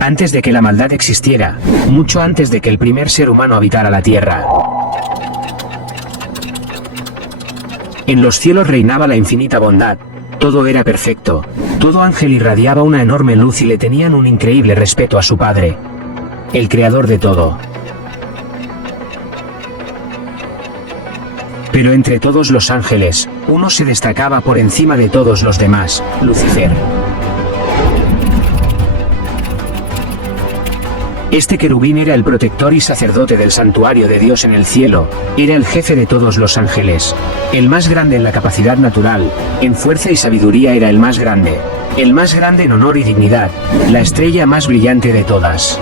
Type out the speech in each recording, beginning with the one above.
Antes de que la maldad existiera, mucho antes de que el primer ser humano habitara la tierra. En los cielos reinaba la infinita bondad, todo era perfecto, todo ángel irradiaba una enorme luz y le tenían un increíble respeto a su Padre, el creador de todo. Pero entre todos los ángeles, uno se destacaba por encima de todos los demás, Lucifer. Este querubín era el protector y sacerdote del santuario de Dios en el cielo, era el jefe de todos los ángeles, el más grande en la capacidad natural, en fuerza y sabiduría era el más grande en honor y dignidad, la estrella más brillante de todas.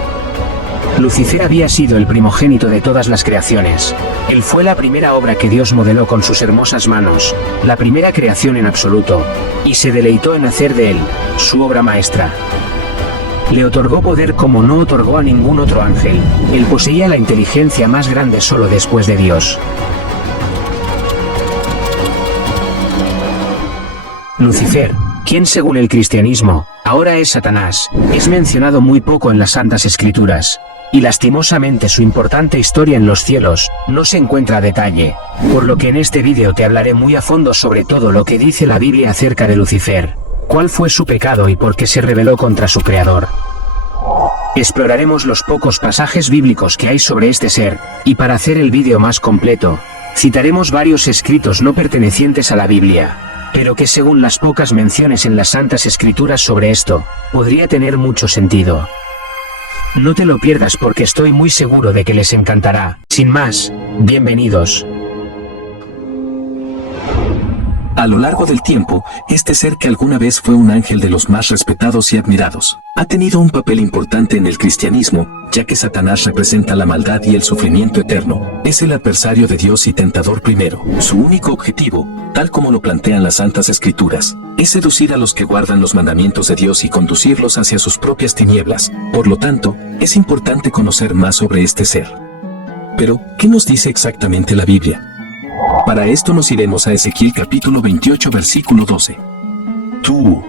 Lucifer había sido el primogénito de todas las creaciones. Él fue la primera obra que Dios modeló con sus hermosas manos, la primera creación en absoluto, y se deleitó en hacer de él su obra maestra. Le otorgó poder como no otorgó a ningún otro ángel. Él poseía la inteligencia más grande solo después de Dios. Lucifer, quien según el cristianismo, ahora es Satanás, es mencionado muy poco en las Santas Escrituras. Y lastimosamente su importante historia en los cielos no se encuentra a detalle, por lo que en este vídeo te hablaré muy a fondo sobre todo lo que dice la Biblia acerca de Lucifer, cuál fue su pecado y por qué se rebeló contra su creador. Exploraremos los pocos pasajes bíblicos que hay sobre este ser, y para hacer el vídeo más completo, citaremos varios escritos no pertenecientes a la Biblia, pero que según las pocas menciones en las Santas Escrituras sobre esto, podría tener mucho sentido. No te lo pierdas porque estoy muy seguro de que les encantará. Sin más, bienvenidos. A lo largo del tiempo, este ser que alguna vez fue un ángel de los más respetados y admirados, ha tenido un papel importante en el cristianismo, ya que Satanás representa la maldad y el sufrimiento eterno. Es el adversario de Dios y tentador primero. Su único objetivo, tal como lo plantean las Santas Escrituras, es seducir a los que guardan los mandamientos de Dios y conducirlos hacia sus propias tinieblas. Por lo tanto, es importante conocer más sobre este ser. Pero, ¿qué nos dice exactamente la Biblia? Para esto nos iremos a Ezequiel capítulo 28 versículo 12. Tú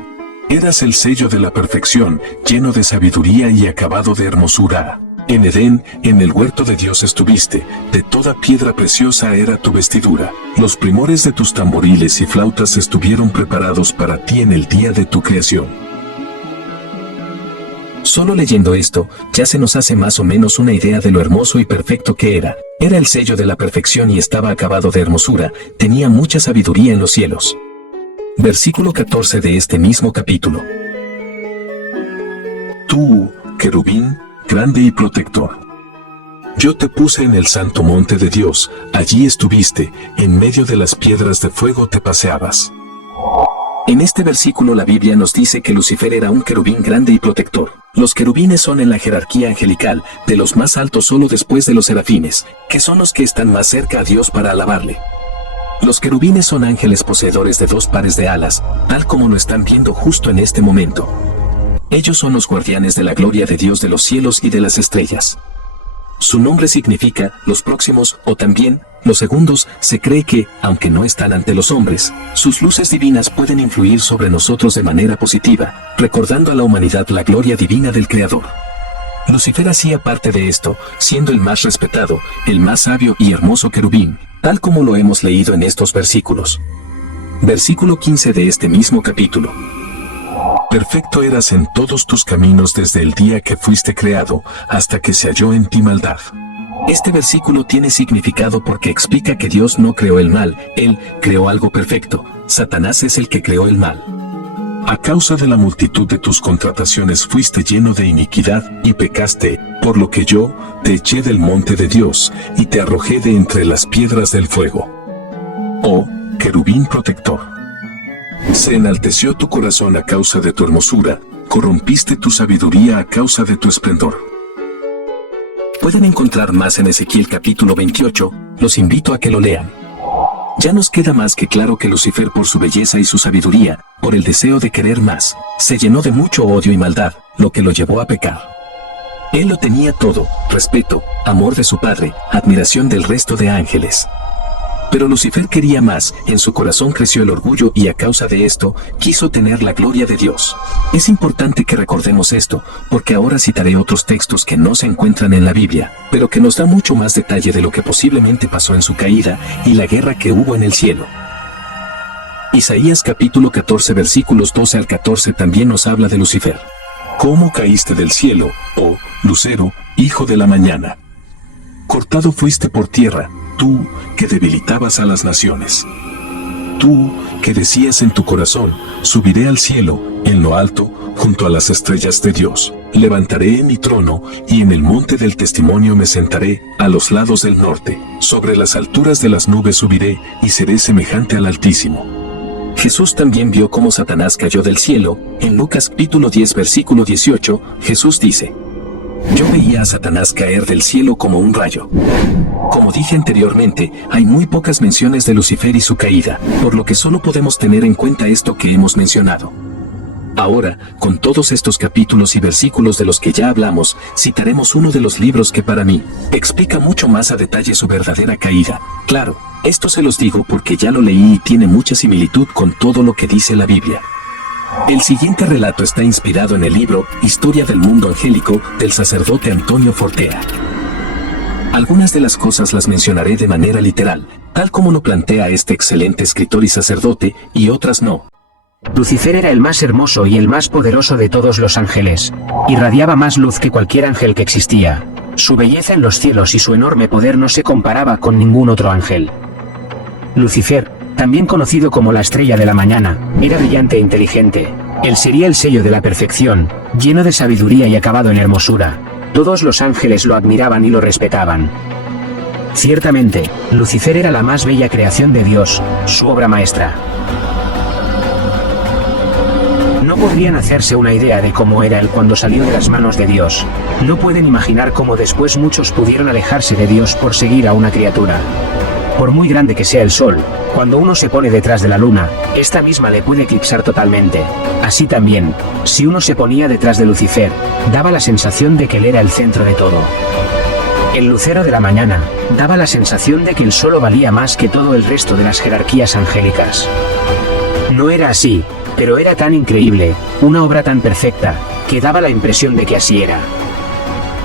eras el sello de la perfección, lleno de sabiduría y acabado de hermosura. En Edén, en el huerto de Dios estuviste, de toda piedra preciosa era tu vestidura. Los primores de tus tamboriles y flautas estuvieron preparados para ti en el día de tu creación. Solo leyendo esto, ya se nos hace más o menos una idea de lo hermoso y perfecto que era. Era el sello de la perfección y estaba acabado de hermosura, tenía mucha sabiduría en los cielos. Versículo 14 de este mismo capítulo. Tú, querubín, grande y protector. Yo te puse en el santo monte de Dios, allí estuviste, en medio de las piedras de fuego te paseabas. En este versículo la Biblia nos dice que Lucifer era un querubín grande y protector. Los querubines son en la jerarquía angelical, de los más altos solo después de los serafines, que son los que están más cerca a Dios para alabarle. Los querubines son ángeles poseedores de dos pares de alas, tal como lo están viendo justo en este momento. Ellos son los guardianes de la gloria de Dios de los cielos y de las estrellas. Su nombre significa los próximos o también los segundos. Se cree que, aunque no están ante los hombres, sus luces divinas pueden influir sobre nosotros de manera positiva, recordando a la humanidad la gloria divina del Creador. Lucifer hacía parte de esto, siendo el más respetado, el más sabio y hermoso querubín, tal como lo hemos leído en estos versículos. Versículo 15 de este mismo capítulo. Perfecto eras en todos tus caminos desde el día que fuiste creado, hasta que se halló en ti maldad. Este versículo tiene significado porque explica que Dios no creó el mal, Él creó algo perfecto. Satanás es el que creó el mal. A causa de la multitud de tus contrataciones fuiste lleno de iniquidad y pecaste, por lo que yo te eché del monte de Dios y te arrojé de entre las piedras del fuego. Oh, querubín protector. Se enalteció tu corazón a causa de tu hermosura, corrompiste tu sabiduría a causa de tu esplendor. Pueden encontrar más en Ezequiel capítulo 28, los invito a que lo lean. Ya nos queda más que claro que Lucifer, por su belleza y su sabiduría, por el deseo de querer más, se llenó de mucho odio y maldad, lo que lo llevó a pecar. Él lo tenía todo: respeto, amor de su padre, admiración del resto de ángeles. Pero Lucifer quería más, en su corazón creció el orgullo y a causa de esto, quiso tener la gloria de Dios. Es importante que recordemos esto, porque ahora citaré otros textos que no se encuentran en la Biblia, pero que nos da mucho más detalle de lo que posiblemente pasó en su caída y la guerra que hubo en el cielo. Isaías capítulo 14 versículos 12 al 14 también nos habla de Lucifer. ¿Cómo caíste del cielo, oh Lucero, hijo de la mañana? Cortado fuiste por tierra, tú que debilitabas a las naciones. Tú que decías en tu corazón, subiré al cielo, en lo alto, junto a las estrellas de Dios. Levantaré mi trono, y en el monte del testimonio me sentaré, a los lados del norte. Sobre las alturas de las nubes subiré, y seré semejante al Altísimo. Jesús también vio cómo Satanás cayó del cielo. En Lucas capítulo 10 versículo 18, Jesús dice: Yo veía a Satanás caer del cielo como un rayo. Como dije anteriormente, hay muy pocas menciones de Lucifer y su caída, por lo que solo podemos tener en cuenta esto que hemos mencionado. Ahora, con todos estos capítulos y versículos de los que ya hablamos, citaremos uno de los libros que para mí explica mucho más a detalle su verdadera caída. Claro, esto se los digo porque ya lo leí y tiene mucha similitud con todo lo que dice la Biblia. El siguiente relato está inspirado en el libro Historia del Mundo Angélico del sacerdote Antonio Fortea. Algunas de las cosas las mencionaré de manera literal, tal como lo plantea este excelente escritor y sacerdote, y otras no. Lucifer era el más hermoso y el más poderoso de todos los ángeles. Irradiaba más luz que cualquier ángel que existía. Su belleza en los cielos y su enorme poder no se comparaba con ningún otro ángel. Lucifer, también conocido como la estrella de la mañana, era brillante e inteligente. Él sería el sello de la perfección, lleno de sabiduría y acabado en hermosura. Todos los ángeles lo admiraban y lo respetaban. Ciertamente, Lucifer era la más bella creación de Dios, su obra maestra. No podrían hacerse una idea de cómo era él cuando salió de las manos de Dios. No pueden imaginar cómo después muchos pudieron alejarse de Dios por seguir a una criatura. Por muy grande que sea el sol, cuando uno se pone detrás de la luna, esta misma le puede eclipsar totalmente. Así también, si uno se ponía detrás de Lucifer, daba la sensación de que él era el centro de todo. El lucero de la mañana, daba la sensación de que él solo valía más que todo el resto de las jerarquías angélicas. No era así, pero era tan increíble, una obra tan perfecta, que daba la impresión de que así era.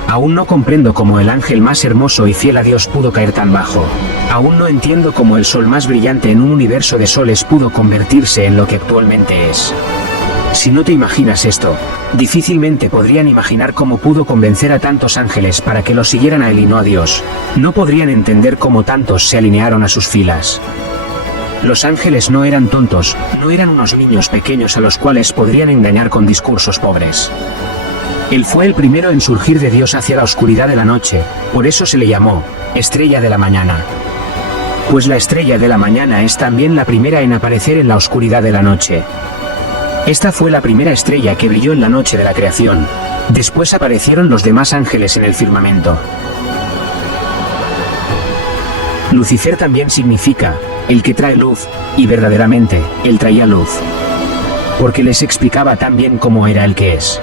Aún no comprendo cómo el ángel más hermoso y fiel a Dios pudo caer tan bajo. Aún no entiendo cómo el sol más brillante en un universo de soles pudo convertirse en lo que actualmente es. Si no te imaginas esto, difícilmente podrían imaginar cómo pudo convencer a tantos ángeles para que lo siguieran a él y no a Dios. No podrían entender cómo tantos se alinearon a sus filas. Los ángeles no eran tontos, no eran unos niños pequeños a los cuales podrían engañar con discursos pobres. Él fue el primero en surgir de Dios hacia la oscuridad de la noche, por eso se le llamó Estrella de la Mañana. Pues la estrella de la mañana es también la primera en aparecer en la oscuridad de la noche. Esta fue la primera estrella que brilló en la noche de la creación. Después aparecieron los demás ángeles en el firmamento. Lucifer también significa el que trae luz, y verdaderamente, él traía luz. Porque les explicaba tan bien cómo era el que es.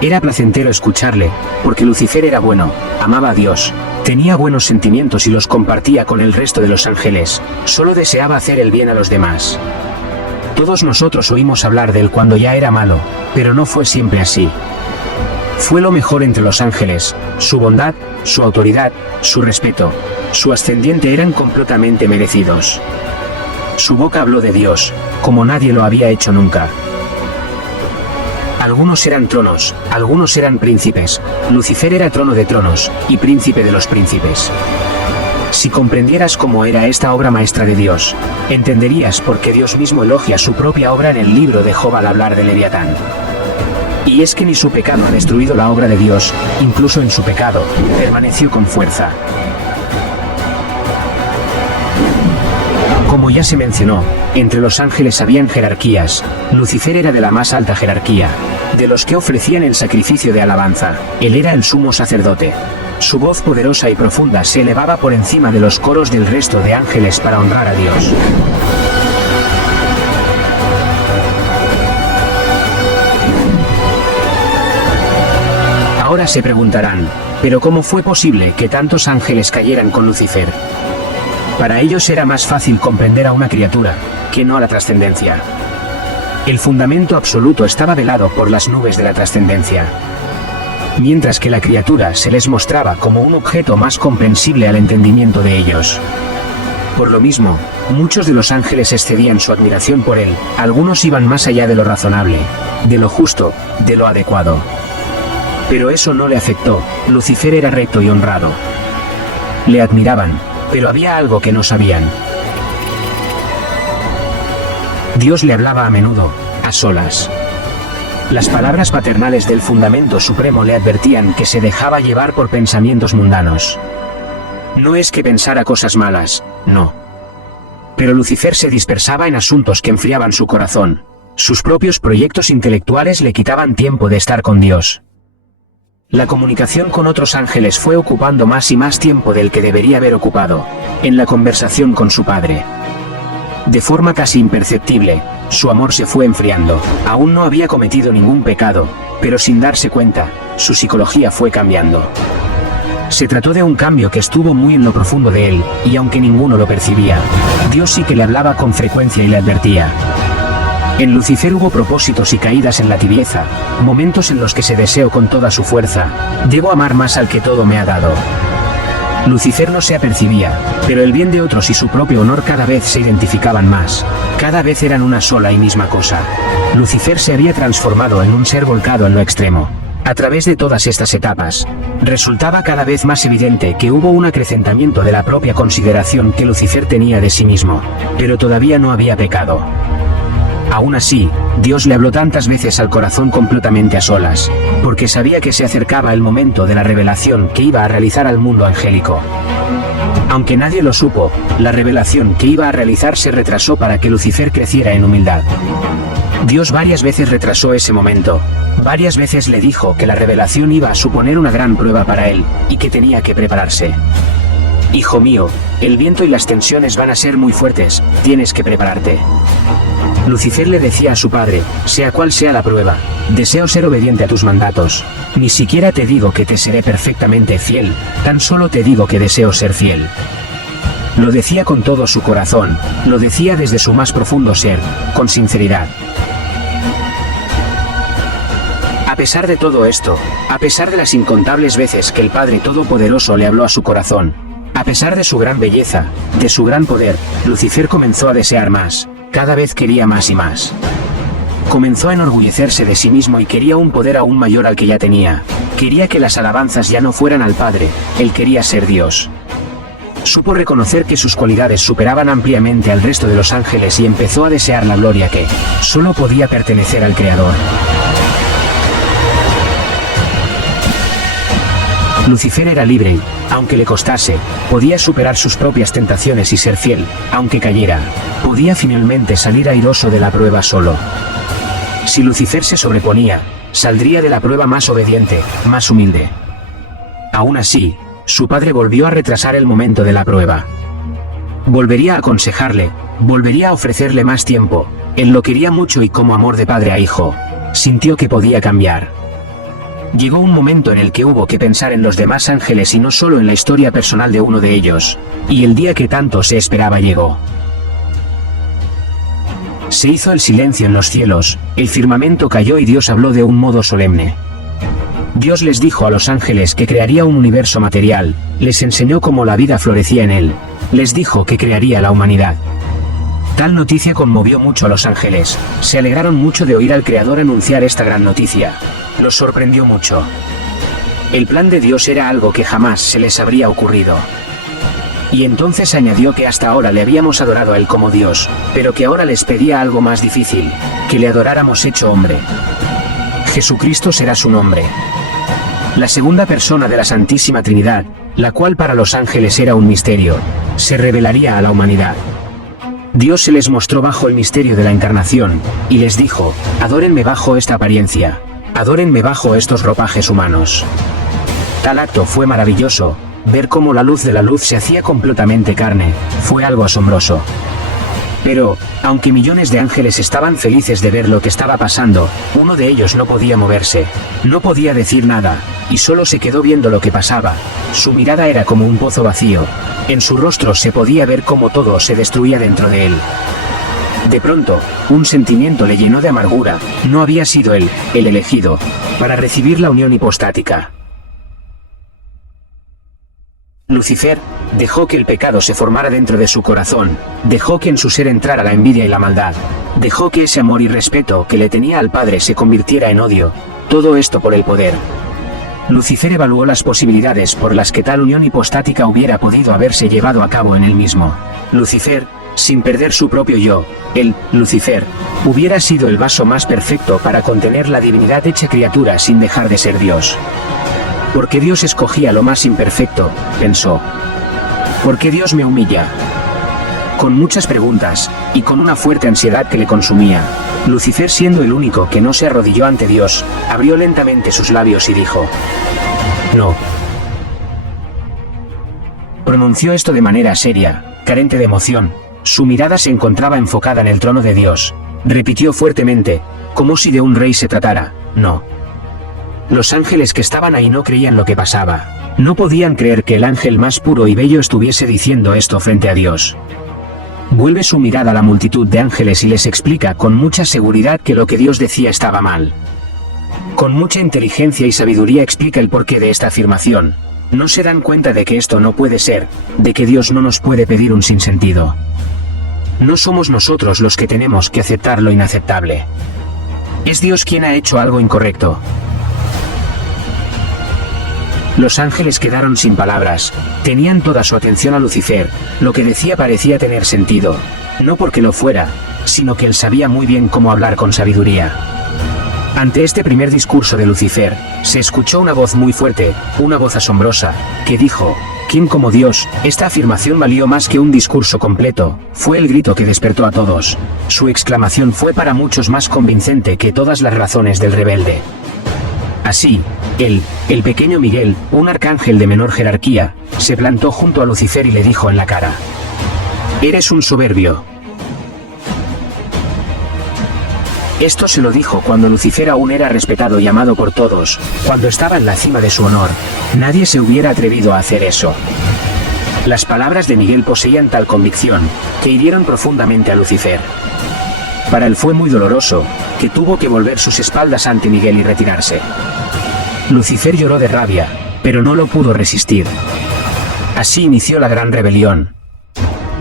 Era placentero escucharle, porque Lucifer era bueno, amaba a Dios, tenía buenos sentimientos y los compartía con el resto de los ángeles, solo deseaba hacer el bien a los demás. Todos nosotros oímos hablar de él cuando ya era malo, pero no fue siempre así. Fue lo mejor entre los ángeles, su bondad, su autoridad, su respeto, su ascendiente eran completamente merecidos. Su boca habló de Dios, como nadie lo había hecho nunca. Algunos eran tronos, algunos eran príncipes. Lucifer era trono de tronos, y príncipe de los príncipes. Si comprendieras cómo era esta obra maestra de Dios, entenderías por qué Dios mismo elogia su propia obra en el libro de Job al hablar de Leviatán. Y es que ni su pecado ha destruido la obra de Dios, incluso en su pecado, permaneció con fuerza. Como ya se mencionó, entre los ángeles habían jerarquías. Lucifer era de la más alta jerarquía, de los que ofrecían el sacrificio de alabanza. Él era el sumo sacerdote. Su voz poderosa y profunda se elevaba por encima de los coros del resto de ángeles para honrar a Dios. Ahora se preguntarán, ¿pero cómo fue posible que tantos ángeles cayeran con Lucifer? Para ellos era más fácil comprender a una criatura, que no a la trascendencia. El fundamento absoluto estaba velado por las nubes de la trascendencia, mientras que la criatura se les mostraba como un objeto más comprensible al entendimiento de ellos. Por lo mismo, muchos de los ángeles excedían su admiración por él, algunos iban más allá de lo razonable, de lo justo, de lo adecuado. Pero eso no le afectó, Lucifer era recto y honrado. Le admiraban, pero había algo que no sabían. Dios le hablaba a menudo, a solas. Las palabras paternales del fundamento supremo le advertían que se dejaba llevar por pensamientos mundanos. No es que pensara cosas malas, no. Pero Lucifer se dispersaba en asuntos que enfriaban su corazón. Sus propios proyectos intelectuales le quitaban tiempo de estar con Dios. La comunicación con otros ángeles fue ocupando más y más tiempo del que debería haber ocupado, en la conversación con su padre. De forma casi imperceptible, su amor se fue enfriando. Aún no había cometido ningún pecado, pero sin darse cuenta, su psicología fue cambiando. Se trató de un cambio que estuvo muy en lo profundo de él, y aunque ninguno lo percibía, Dios sí que le hablaba con frecuencia y le advertía. En Lucifer hubo propósitos y caídas en la tibieza, momentos en los que se deseó con toda su fuerza, debo amar más al que todo me ha dado. Lucifer no se apercibía, pero el bien de otros y su propio honor cada vez se identificaban más, cada vez eran una sola y misma cosa. Lucifer se había transformado en un ser volcado en lo extremo. A través de todas estas etapas, resultaba cada vez más evidente que hubo un acrecentamiento de la propia consideración que Lucifer tenía de sí mismo, pero todavía no había pecado. Aún así, Dios le habló tantas veces al corazón completamente a solas, porque sabía que se acercaba el momento de la revelación que iba a realizar al mundo angélico. Aunque nadie lo supo, la revelación que iba a realizar se retrasó para que Lucifer creciera en humildad. Dios varias veces retrasó ese momento, varias veces le dijo que la revelación iba a suponer una gran prueba para él, y que tenía que prepararse. Hijo mío, el viento y las tensiones van a ser muy fuertes, tienes que prepararte. Lucifer le decía a su padre, sea cual sea la prueba, deseo ser obediente a tus mandatos, ni siquiera te digo que te seré perfectamente fiel, tan solo te digo que deseo ser fiel. Lo decía con todo su corazón, lo decía desde su más profundo ser, con sinceridad. A pesar de todo esto, a pesar de las incontables veces que el Padre Todopoderoso le habló a su corazón, a pesar de su gran belleza, de su gran poder, Lucifer comenzó a desear más. Cada vez quería más y más. Comenzó a enorgullecerse de sí mismo y quería un poder aún mayor al que ya tenía. Quería que las alabanzas ya no fueran al Padre, él quería ser Dios. Supo reconocer que sus cualidades superaban ampliamente al resto de los ángeles y empezó a desear la gloria que solo podía pertenecer al Creador. Lucifer era libre, aunque le costase, podía superar sus propias tentaciones y ser fiel, aunque cayera, podía finalmente salir airoso de la prueba solo. Si Lucifer se sobreponía, saldría de la prueba más obediente, más humilde. Aún así, su padre volvió a retrasar el momento de la prueba. Volvería a aconsejarle, volvería a ofrecerle más tiempo, él lo quería mucho y como amor de padre a hijo, sintió que podía cambiar. Llegó un momento en el que hubo que pensar en los demás ángeles y no solo en la historia personal de uno de ellos, y el día que tanto se esperaba llegó. Se hizo el silencio en los cielos, el firmamento cayó y Dios habló de un modo solemne. Dios les dijo a los ángeles que crearía un universo material, les enseñó cómo la vida florecía en él, les dijo que crearía la humanidad. Tal noticia conmovió mucho a los ángeles, se alegraron mucho de oír al Creador anunciar esta gran noticia. Los sorprendió mucho. El plan de Dios era algo que jamás se les habría ocurrido. Y entonces añadió que hasta ahora le habíamos adorado a él como Dios, pero que ahora les pedía algo más difícil, que le adoráramos hecho hombre. Jesucristo será su nombre. La segunda persona de la Santísima Trinidad, la cual para los ángeles era un misterio, se revelaría a la humanidad. Dios se les mostró bajo el misterio de la encarnación, y les dijo, adórenme bajo esta apariencia, adórenme bajo estos ropajes humanos. Tal acto fue maravilloso, ver cómo la luz de la luz se hacía completamente carne, fue algo asombroso. Pero, aunque millones de ángeles estaban felices de ver lo que estaba pasando, uno de ellos no podía moverse, no podía decir nada, y solo se quedó viendo lo que pasaba. Su mirada era como un pozo vacío. En su rostro se podía ver cómo todo se destruía dentro de él. De pronto, un sentimiento le llenó de amargura. No había sido él, el elegido, para recibir la unión hipostática. Lucifer dejó que el pecado se formara dentro de su corazón, dejó que en su ser entrara la envidia y la maldad, dejó que ese amor y respeto que le tenía al Padre se convirtiera en odio, todo esto por el poder. Lucifer evaluó las posibilidades por las que tal unión hipostática hubiera podido haberse llevado a cabo en él mismo. Lucifer, sin perder su propio yo, él, Lucifer, hubiera sido el vaso más perfecto para contener la divinidad hecha criatura sin dejar de ser Dios. Porque Dios escogía lo más imperfecto, pensó. ¿Por qué Dios me humilla? Con muchas preguntas, y con una fuerte ansiedad que le consumía, Lucifer, siendo el único que no se arrodilló ante Dios, abrió lentamente sus labios y dijo: no. Pronunció esto de manera seria, carente de emoción. Su mirada se encontraba enfocada en el trono de Dios. Repitió fuertemente, como si de un rey se tratara: no. Los ángeles que estaban ahí no creían lo que pasaba. No podían creer que el ángel más puro y bello estuviese diciendo esto frente a Dios. Vuelve su mirada a la multitud de ángeles y les explica con mucha seguridad que lo que Dios decía estaba mal. Con mucha inteligencia y sabiduría explica el porqué de esta afirmación. No se dan cuenta de que esto no puede ser, de que Dios no nos puede pedir un sinsentido. No somos nosotros los que tenemos que aceptar lo inaceptable. Es Dios quien ha hecho algo incorrecto. Los ángeles quedaron sin palabras. Tenían toda su atención a Lucifer. Lo que decía parecía tener sentido. No porque lo fuera, sino que él sabía muy bien cómo hablar con sabiduría. Ante este primer discurso de Lucifer, se escuchó una voz muy fuerte, una voz asombrosa, que dijo: ¿quién como Dios? Esta afirmación valió más que un discurso completo. Fue el grito que despertó a todos. Su exclamación fue para muchos más convincente que todas las razones del rebelde. Así, el pequeño Miguel, un arcángel de menor jerarquía, se plantó junto a Lucifer y le dijo en la cara: eres un soberbio. Esto se lo dijo cuando Lucifer aún era respetado y amado por todos, cuando estaba en la cima de su honor. Nadie se hubiera atrevido a hacer eso. Las palabras de Miguel poseían tal convicción, que hirieron profundamente a Lucifer. Para él fue muy doloroso, que tuvo que volver sus espaldas ante Miguel y retirarse. Lucifer lloró de rabia, pero no lo pudo resistir. Así inició la gran rebelión.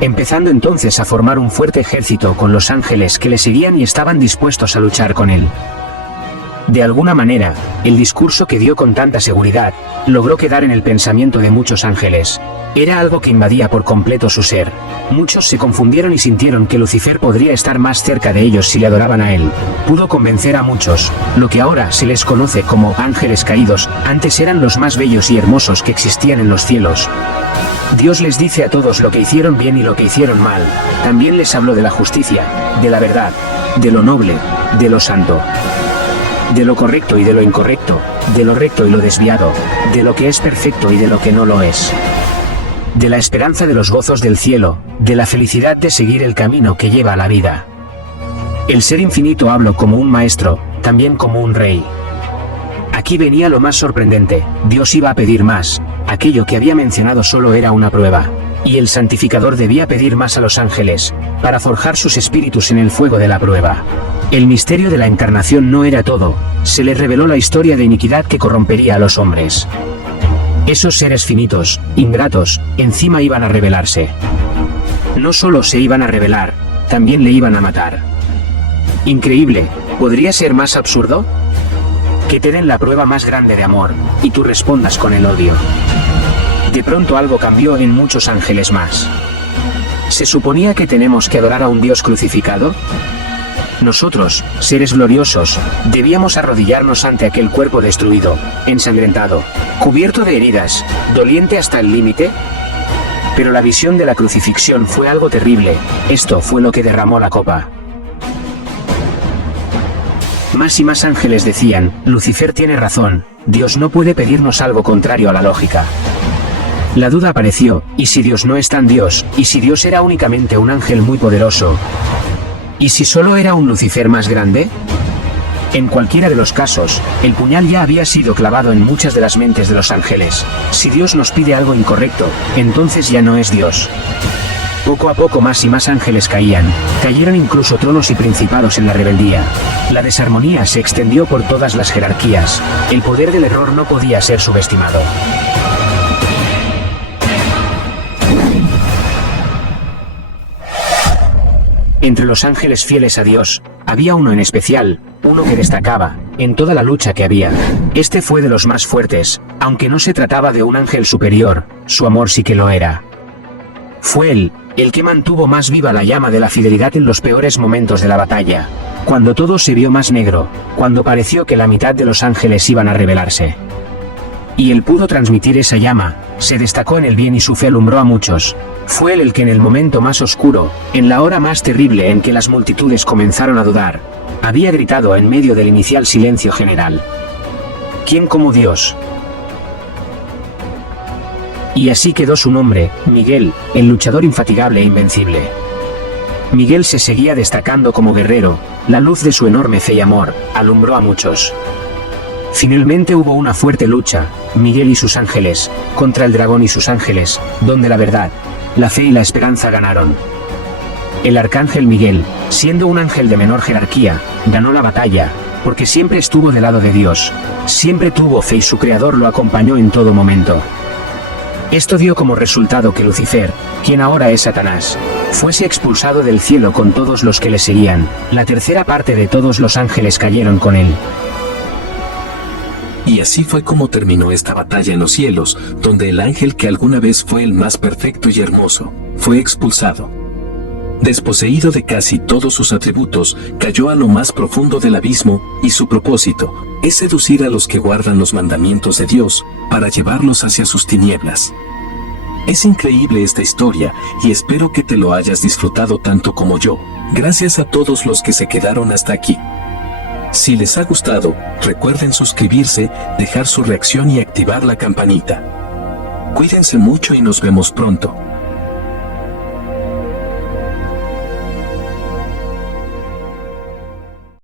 Empezando entonces a formar un fuerte ejército con los ángeles que le seguían y estaban dispuestos a luchar con él. De alguna manera, el discurso que dio con tanta seguridad, logró quedar en el pensamiento de muchos ángeles. Era algo que invadía por completo su ser. Muchos se confundieron y sintieron que Lucifer podría estar más cerca de ellos si le adoraban a él. Pudo convencer a muchos. Lo que ahora se les conoce como ángeles caídos, antes eran los más bellos y hermosos que existían en los cielos. Dios les dice a todos lo que hicieron bien y lo que hicieron mal. También les habló de la justicia, de la verdad, de lo noble, de lo santo, de lo correcto y de lo incorrecto, de lo recto y lo desviado, de lo que es perfecto y de lo que no lo es, de la esperanza de los gozos del cielo, de la felicidad de seguir el camino que lleva a la vida. El Ser Infinito habló como un maestro, también como un rey. Aquí venía lo más sorprendente: Dios iba a pedir más. Aquello que había mencionado solo era una prueba, y el santificador debía pedir más a los ángeles, para forjar sus espíritus en el fuego de la prueba. El misterio de la encarnación no era todo, se les reveló la historia de iniquidad que corrompería a los hombres. Esos seres finitos, ingratos, encima iban a rebelarse. No solo se iban a rebelar, también le iban a matar. Increíble, ¿podría ser más absurdo? Que te den la prueba más grande de amor, y tú respondas con el odio. De pronto algo cambió en muchos ángeles más. ¿Se suponía que tenemos que adorar a un Dios crucificado? Nosotros, seres gloriosos, debíamos arrodillarnos ante aquel cuerpo destruido, ensangrentado, cubierto de heridas, doliente hasta el límite. Pero la visión de la crucifixión fue algo terrible. Esto fue lo que derramó la copa. Más y más ángeles decían: Lucifer tiene razón, Dios no puede pedirnos algo contrario a la lógica. La duda apareció: ¿y si Dios no es tan Dios? ¿Y si Dios era únicamente un ángel muy poderoso? ¿Y si solo era un Lucifer más grande? En cualquiera de los casos, el puñal ya había sido clavado en muchas de las mentes de los ángeles. Si Dios nos pide algo incorrecto, entonces ya no es Dios. Poco a poco más y más ángeles caían, cayeron incluso tronos y principados en la rebeldía. La desarmonía se extendió por todas las jerarquías, el poder del error no podía ser subestimado. Entre los ángeles fieles a Dios, había uno en especial, uno que destacaba, en toda la lucha que había. Este fue de los más fuertes, aunque no se trataba de un ángel superior, su amor sí que lo era. Fue él, el que mantuvo más viva la llama de la fidelidad en los peores momentos de la batalla, cuando todo se vio más negro, cuando pareció que la mitad de los ángeles iban a rebelarse. Y él pudo transmitir esa llama, se destacó en el bien y su fe alumbró a muchos. Fue él el que en el momento más oscuro, en la hora más terrible en que las multitudes comenzaron a dudar, había gritado en medio del inicial silencio general: ¿quién como Dios? Y así quedó su nombre, Miguel, el luchador infatigable e invencible. Miguel se seguía destacando como guerrero, la luz de su enorme fe y amor, alumbró a muchos. Finalmente hubo una fuerte lucha, Miguel y sus ángeles, contra el dragón y sus ángeles, donde la verdad, la fe y la esperanza ganaron. El arcángel Miguel, siendo un ángel de menor jerarquía, ganó la batalla, porque siempre estuvo del lado de Dios, siempre tuvo fe y su creador lo acompañó en todo momento. Esto dio como resultado que Lucifer, quien ahora es Satanás, fuese expulsado del cielo con todos los que le seguían, la tercera parte de todos los ángeles cayeron con él. Y así fue como terminó esta batalla en los cielos, donde el ángel que alguna vez fue el más perfecto y hermoso, fue expulsado. Desposeído de casi todos sus atributos, cayó a lo más profundo del abismo, y su propósito es seducir a los que guardan los mandamientos de Dios, para llevarlos hacia sus tinieblas. Es increíble esta historia, y espero que te lo hayas disfrutado tanto como yo. Gracias a todos los que se quedaron hasta aquí. Si les ha gustado, recuerden suscribirse, dejar su reacción y activar la campanita. Cuídense mucho y nos vemos pronto.